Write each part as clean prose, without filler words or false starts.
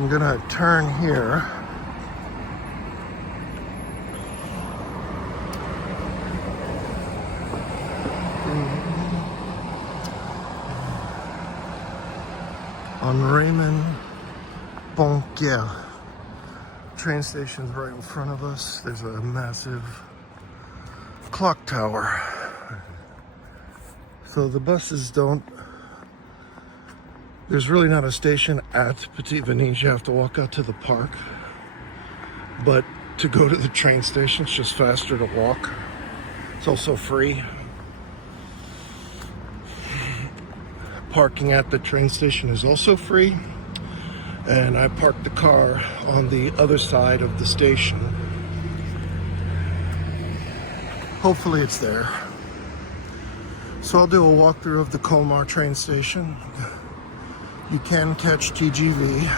I'm gonna turn here. On Raymond Bonquier. Train station's right in front of us. There's a massive clock tower. So the buses don't, there's really not a station at Petit Venise. You have to walk out to the park. But to go to the train station, it's just faster to walk. It's also free. Parking at the train station is also free. And I parked the car on the other side of the station. Hopefully it's there. So I'll do a walkthrough of the Colmar train station. You can catch TGV.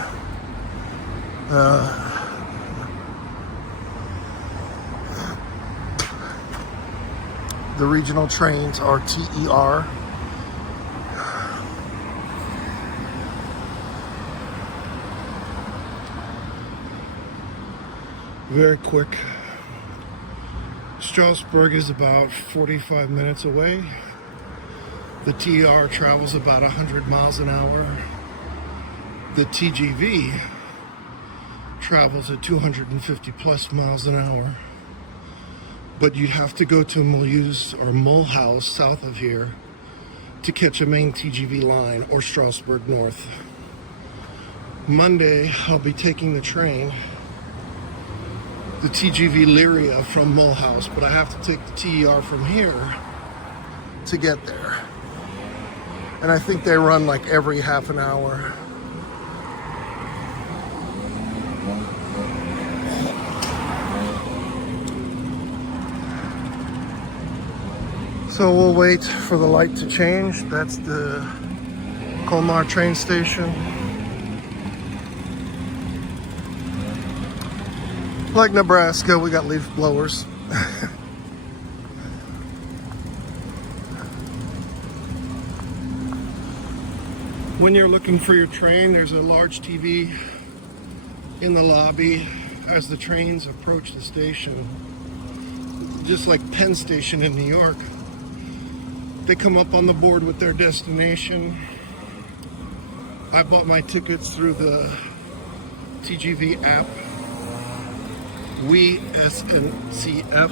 The regional trains are TER. Very quick. Strasbourg is about 45 minutes away. The TER travels about 100 miles an hour. The TGV travels at 250 plus miles an hour. But you'd have to go to Mulhouse or Mulhouse south of here to catch a main TGV line or Strasbourg North. Monday, I'll be taking the train, the TGV Lyria from Mulhouse, but I have to take the TER from here to get there. And I think they run like every half an hour. So we'll wait for the light to change. That's the Colmar train station. Like Nebraska, we got leaf blowers. When you're looking for your train, there's a large TV in the lobby as the trains approach the station. Just like Penn Station in New York. They come up on the board with their destination. I bought my tickets through the TGV app. We SNCF.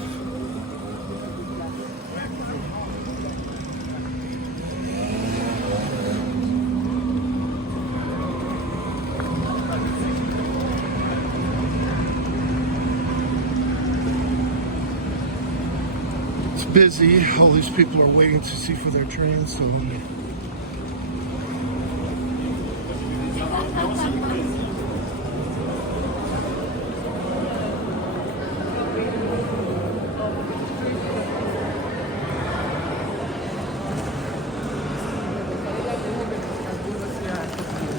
It's busy. All these people are waiting to see for their train, so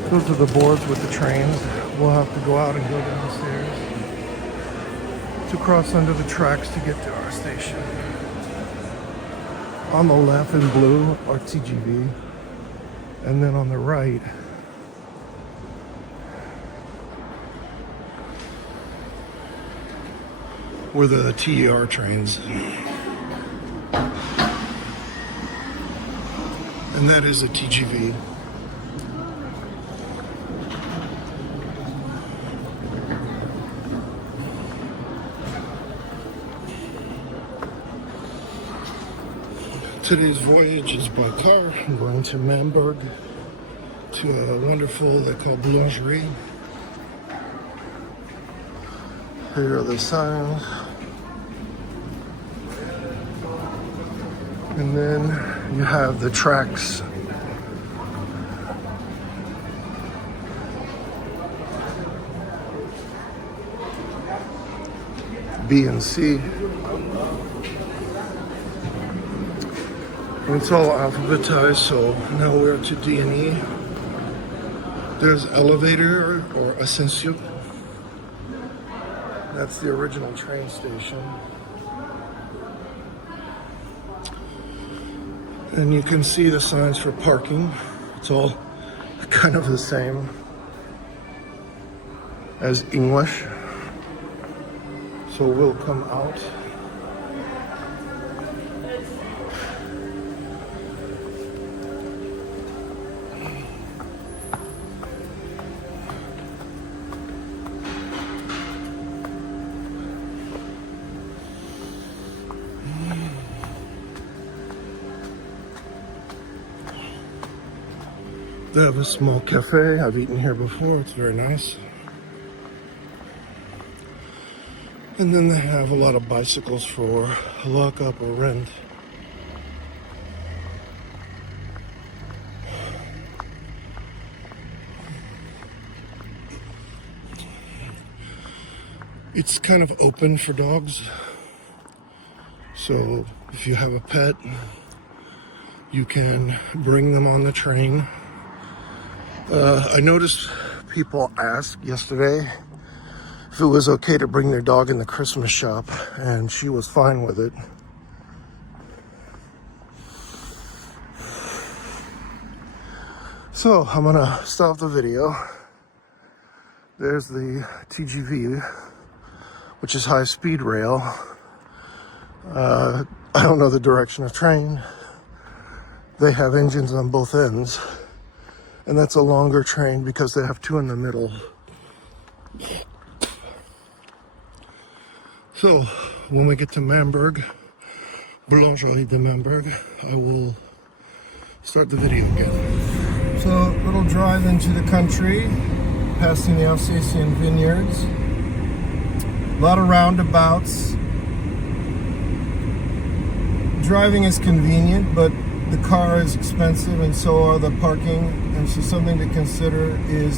those are the boards with the trains. We'll have to go out and go downstairs to cross under the tracks to get to our station. On the left in blue are TGV, and then on the right were the TER trains. And that is a TGV. Today's voyage is by car. I'm going to Mamberg to a wonderful, they call boulangerie. Here are the signs. And then you have the tracks. B and C. It's all alphabetized, so now we're to D and E. There's elevator or Ascension. That's the original train station. And you can see the signs for parking. It's all kind of the same. as English. So we'll come out. They have a small cafe. I've eaten here before. It's very nice. And then they have a lot of bicycles for lock-up or rent. It's kind of open for dogs. So if you have a pet, you can bring them on the train. I noticed people asked yesterday if it was okay to bring their dog in the Christmas shop, and she was fine with it. So I'm gonna stop the video. There's the TGV, which is high-speed rail. I don't know the direction of train. They have engines on both ends. And that's a longer train because they have two in the middle. So, when we get to Mamberg, Boulangerie de Mamberg, I will start the video again. So, little drive into the country, passing the Alsatian vineyards. A lot of roundabouts. Driving is convenient, but the car is expensive, and so are the parking. And so something to consider is,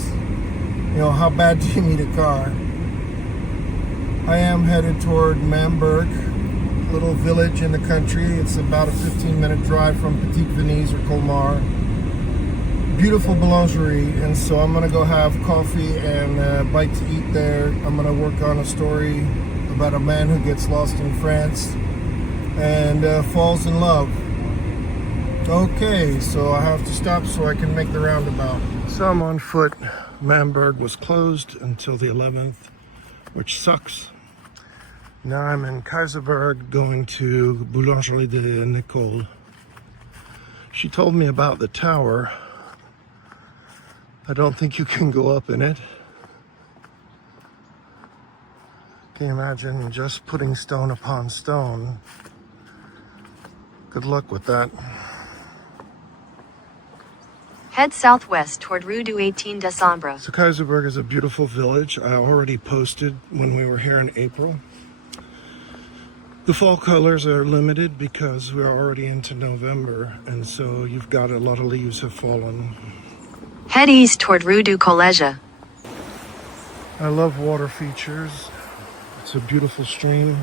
how bad do you need a car? I am headed toward Mamberg, a little village in the country. It's about a 15-minute drive from Petite Venise or Colmar. Beautiful boulangerie, and so I'm gonna go have coffee and a bite to eat there. I'm gonna work on a story about a man who gets lost in France and falls in love. Okay, so I have to stop so I can make the roundabout. So I'm on foot. Mamberg was closed until the 11th, which sucks. Now I'm in Kaysersberg going to Boulangerie de Nicole. She told me about the tower. I don't think you can go up in it. Can you imagine just putting stone upon stone? Good luck with that. Head southwest toward Rue du 18 Décembre. So Kaysersberg is a beautiful village. I already posted when we were here in April. The fall colors are limited because we're already into November, and so you've got a lot of leaves have fallen. Head east toward Rue du Collège. I love water features. It's a beautiful stream.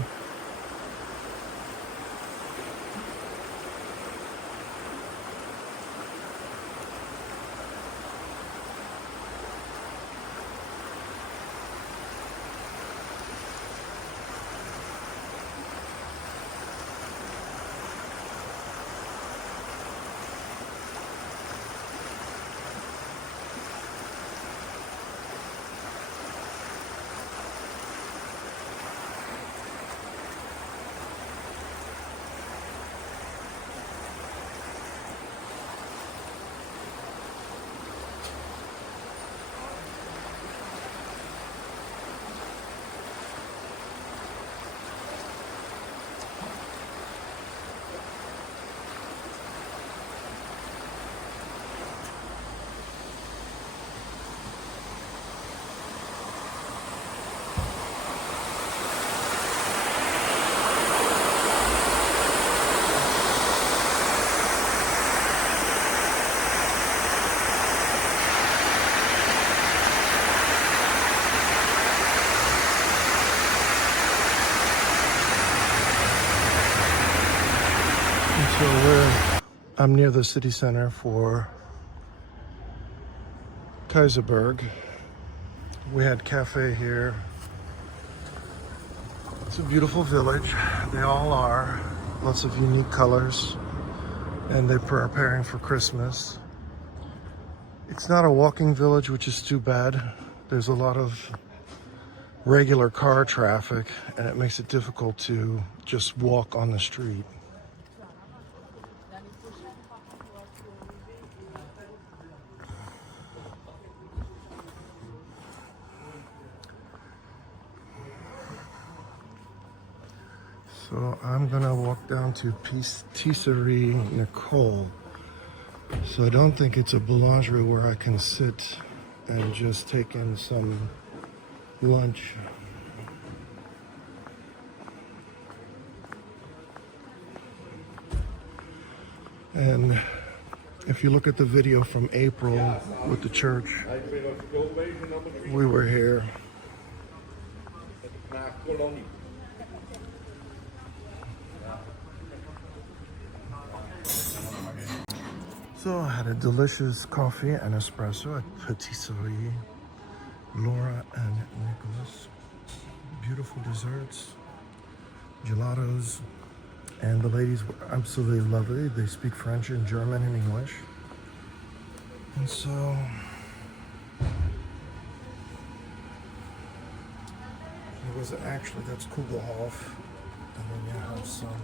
So I'm near the city center for Kaysersberg. We had cafe here. It's a beautiful village. They all are. Lots of unique colors. And they're preparing for Christmas. It's not a walking village, which is too bad. There's a lot of regular car traffic, and it makes it difficult to just walk on the street. So I'm gonna walk down to Kaysersberg-Vignoble. So I don't think it's a boulangerie where I can sit and just take in some lunch. And if you look at the video from April with the church, we were here. So I had a delicious coffee and espresso at Patisserie Laura and Nicholas. Beautiful desserts, gelatos, and the ladies were absolutely lovely. They speak French and German and English. And so it was actually, that's Kugelhof. And then you have some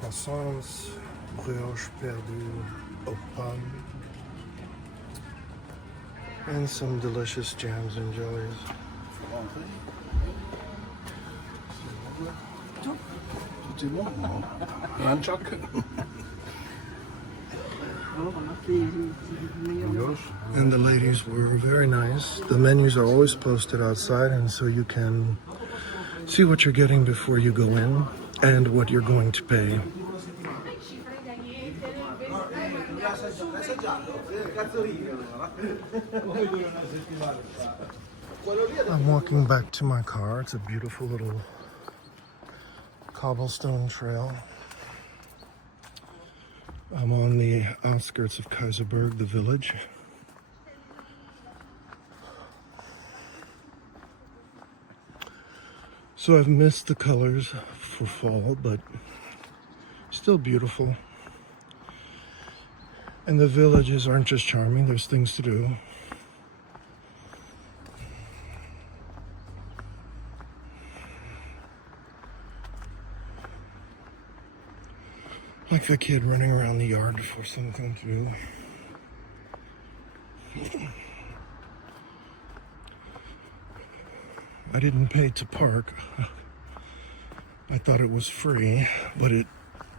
croissants, brioche perdue au pomme, and some delicious jams and jellies. And the ladies were very nice. The menus are always posted outside, and so you can see what you're getting before you go in and what you're going to pay. I'm walking back to my car. It's a beautiful little cobblestone trail. I'm on the outskirts of Kaysersberg, the village. So I've missed the colors for fall, but still beautiful. And the villages aren't just charming, there's things to do. Like the kid running around the yard for something to do. I didn't pay to park. I thought it was free, but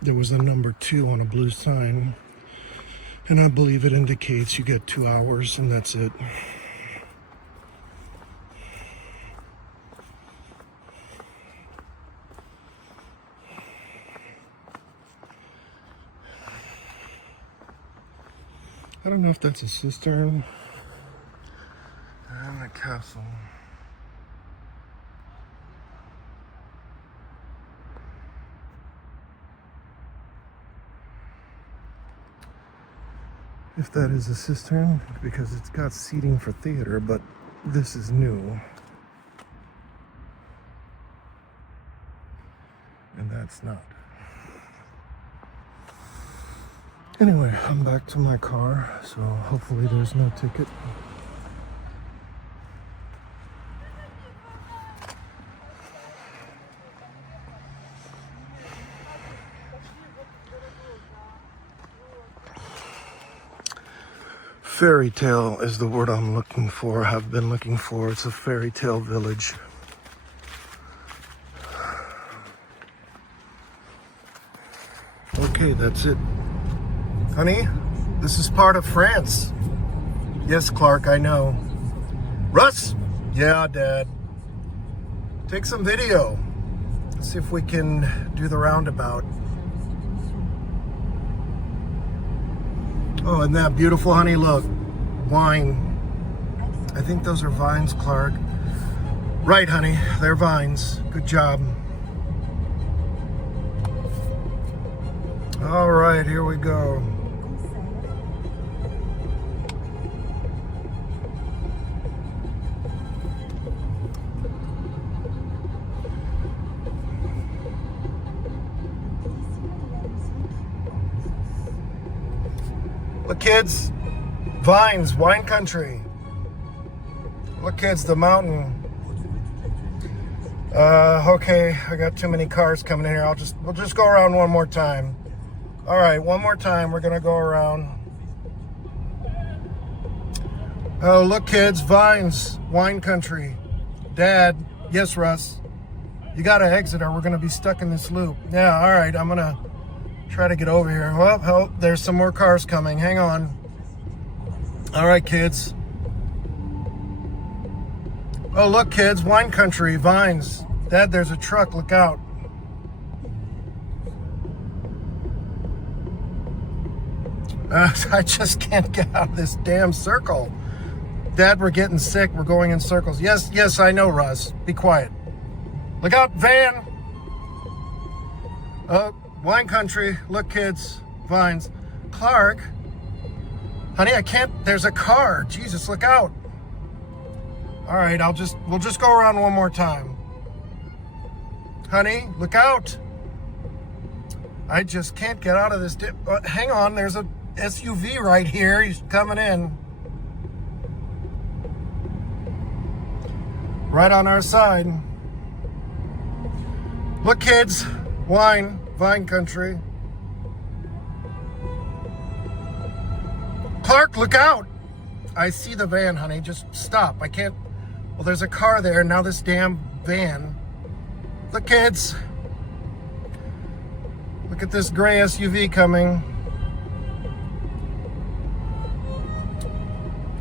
there was a number 2 on a blue sign. And I believe it indicates you get 2 hours and that's it. I don't know if that's a cistern. And a castle. If that is a cistern, because it's got seating for theater, but this is new. And that's not. Anyway, I'm back to my car, so hopefully there's no ticket. Fairy tale is the word I'm looking for, have been looking for. It's a fairy tale village. Okay, that's it. Honey, this is part of France. Yes, Clark, I know. Russ? Yeah, Dad. Take some video. Let's see if we can do the roundabout. Oh, and that beautiful, honey, look. Wine. I think those are vines, Clark. Right, honey, they're vines. Good job. All right, here we go. Look, kids, vines, wine country. Look, kids, the mountain. Okay, I got too many cars coming in here. We'll just go around one more time. All right, one more time. We're gonna go around. Oh, look, kids, vines, wine country. Dad, yes, Russ. You gotta exit or we're gonna be stuck in this loop. Yeah, all right, I'm gonna try to get over here. Oh, there's some more cars coming. Hang on. All right, kids. Oh, look, kids, wine country, vines. Dad, there's a truck, look out. I just can't get out of this damn circle. Dad, we're getting sick, we're going in circles. Yes, I know, Russ, be quiet. Look out, van. Wine country, look, kids, vines. Clark, honey, I can't, there's a car. Jesus, look out. All right, we'll just go around one more time. Honey, look out. I just can't get out of this dip. Hang on, there's a SUV right here. He's coming in. Right on our side. Look, kids, vine country. Clark, look out. I see the van, honey. Just stop. I can't. Well, there's a car there. Now this damn van. Look, kids. Look at this gray SUV coming.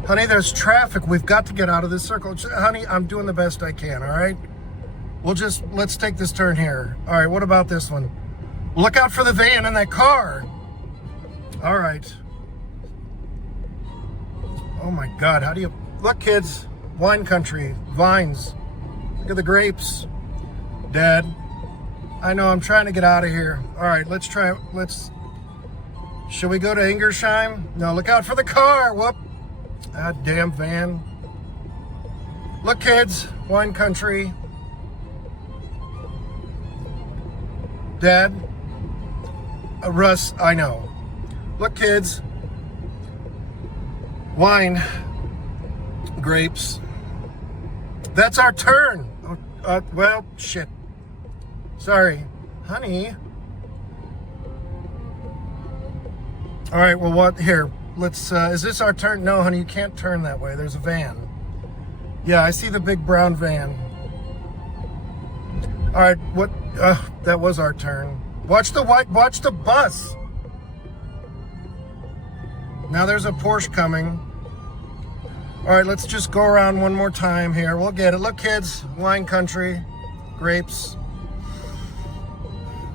Honey, there's traffic. We've got to get out of this circle. Honey, I'm doing the best I can, all right? Let's take this turn here. All right, what about this one? Look out for the van and that car. All right. Oh my God, how do you... Look, kids, wine country, vines. Look at the grapes. Dad, I know, I'm trying to get out of here. All right, should we go to Ingersheim? No, look out for the car. Whoop. Ah, damn van. Look, kids, wine country. Dad, Russ, I know. Look, kids, wine, grapes. That's our turn. Well, shit. Sorry, honey. All right, well, what? Here, is this our turn? No, honey, you can't turn that way. There's a van. Yeah, I see the big brown van. All right, what? That was our turn. Watch the bus. Now there's a Porsche coming. All right, let's just go around one more time here. We'll get it. Look, kids, wine country, grapes.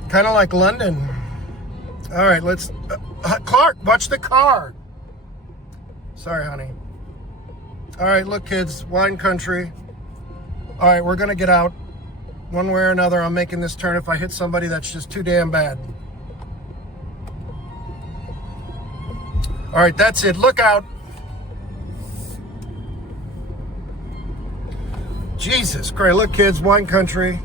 Kind of like London. All right, Clark, watch the car. Sorry, honey. All right, look, kids, wine country. All right, we're gonna get out. One way or another, I'm making this turn. If I hit somebody, that's just too damn bad. All right, that's it. Look out. Jesus Christ. Look, kids, wine country.